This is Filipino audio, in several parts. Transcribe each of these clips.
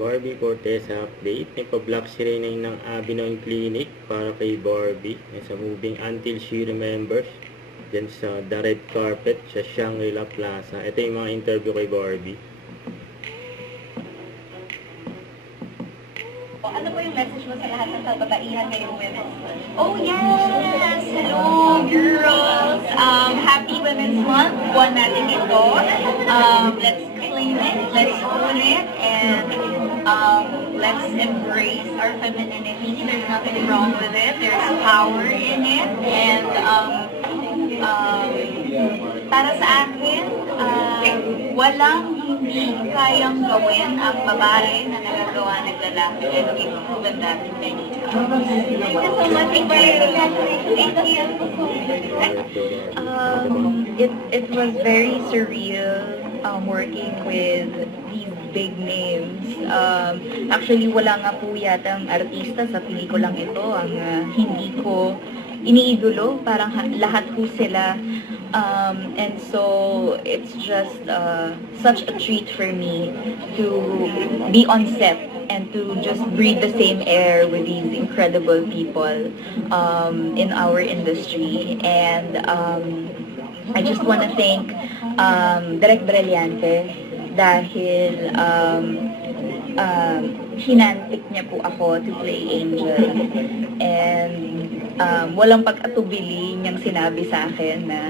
Barbie Cortez update. Nagpa-block si Renay ng Avinon Clinic para kay Barbie sa moving Until She Remembers dyan sa The Red Carpet sa Shangri-La Plaza. Ito yung mga interview kay Barbie. Ano po yung message mo sa lahat ng kababaihan ngayong Women's Month? Oh yes! Hello, girls! Happy Women's Month! Buwan natin ito. Let's claim it, let's own it, and let's embrace our femininity. There's nothing wrong with it. There's power in it. And para sa akin, walang hindi kayang gawin ang babae na nagagawa ng lalaki, and we've proven that many times. Thank you so much. Thank you. It was very surreal working with these big names. Actually, wala nga po yatang artista sa pelikulang ito ang hindi ko iniidolo. Parang lahat po sila. And so it's just such a treat for me to be on set and to just breathe the same air with these incredible people in our industry. And I just want to thank Direk Brillante dahil hinantik niya po ako to play Angel. And walang pag-atubili niyang sinabi sa akin na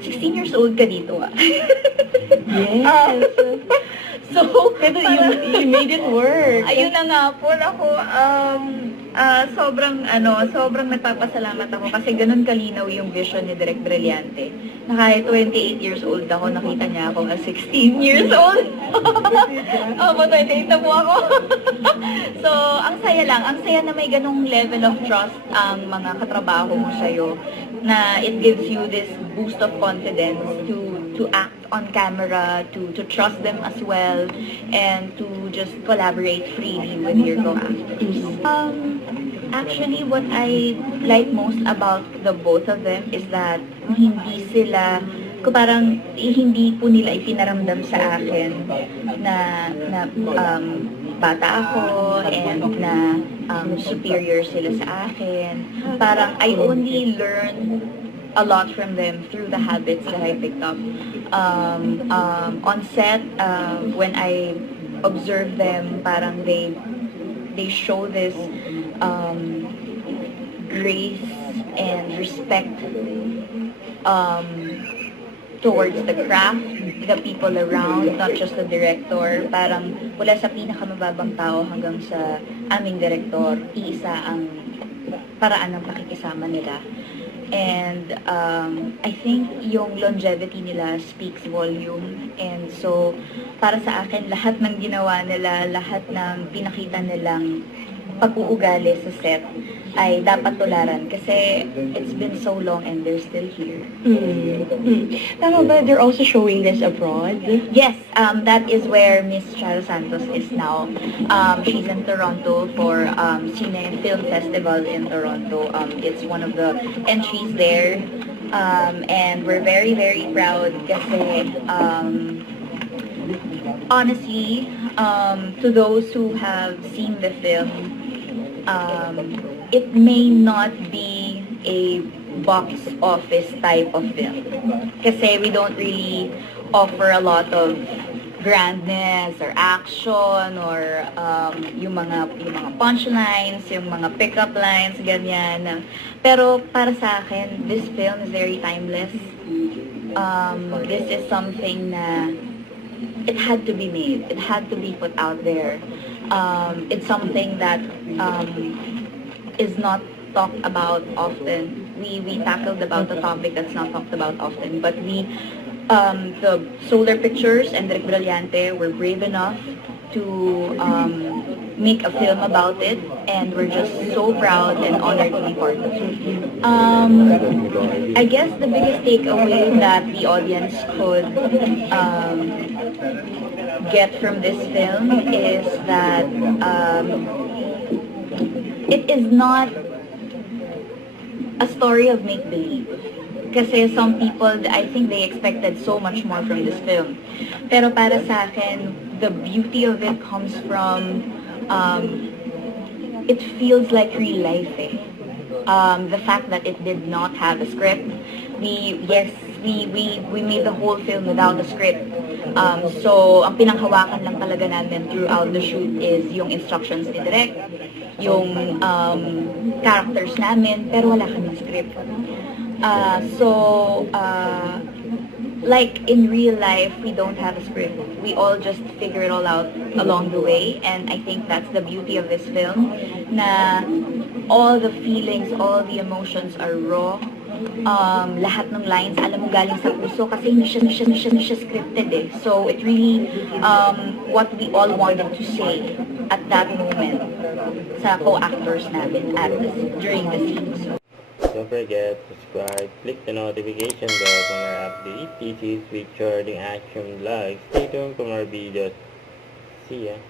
16 years old ka dito ah. Yes. So, Pero you made it work. ayun na nga po ako, sobrang nagpapasalamat ako kasi ganun kalinaw yung vision ni Direk Brillante. Na kahit 28 years old ako, nakita niya ako as 16 years old. Opo, 28 na po ako. So, ang saya na may ganung level of trust ang mga katrabaho mo sa'yo, na it gives you this boost of confidence to act on camera, to trust them as well, and to just collaborate freely with your co-actors. Actually, what I like most about the both of them is that hindi po nila ipinaramdam sa akin na bata ako and na superior sila sa akin. Parang I only learn a lot from them through the habits that I picked up. On set, when I observe them, parang they show this grace and respect towards the craft, the people around, not just the director. Parang mula sa pinakamababang tao hanggang sa aming director, iisa ang paraan ng pakikisama nila. And I think yung longevity nila speaks volume. And so, para sa akin, lahat ng ginawa nila, lahat ng pinakita nilang pag-uugali sa set ay dapat tularan kasi it's been so long and they're still here. Tama ba, they're also showing this abroad? Yes, that is where Miss Charo Santos is now. She's in Toronto for Cine Film Festival in Toronto. It's one of the entries there. And we're very, very proud kasi honestly, to those who have seen the film, it may not be a box office type of film. Kasi we don't really offer a lot of grandness or action or yung mga punchlines, yung mga pickup lines, ganyan. Pero para sa akin, this film is very timeless. This is something na it had to be made. It had to be put out there. It's something that is not talked about often. We tackled about a topic that's not talked about often, but the Solar Pictures and Direk Brillante were brave enough to make a film about it, and we're just so proud and honored to be part of it. I guess the biggest takeaway that the audience could get from this film is that it is not a story of make-believe. Kasi some people, I think they expected so much more from this film. Pero para sa akin, the beauty of it comes from it feels like real life eh. The fact that it did not have a script. We made the whole film without a script. So, ang pinanghawakan lang talaga namin throughout the shoot is yung instructions ni Direk, yung characters namin, pero wala kaming script. Like in real life, we don't have a script. We all just figure it all out along the way, and I think that's the beauty of this film, na all the feelings, all the emotions are raw. Lahat ng lines, alam mo, galing sa puso kasi hindi siya scripted eh. So it really, what we all wanted to say at that moment sa co-actors namin during the scene. So, don't forget to subscribe, click the notification bell for more updates. This is Richard, the Action Vlog. Stay tuned for more videos. See ya.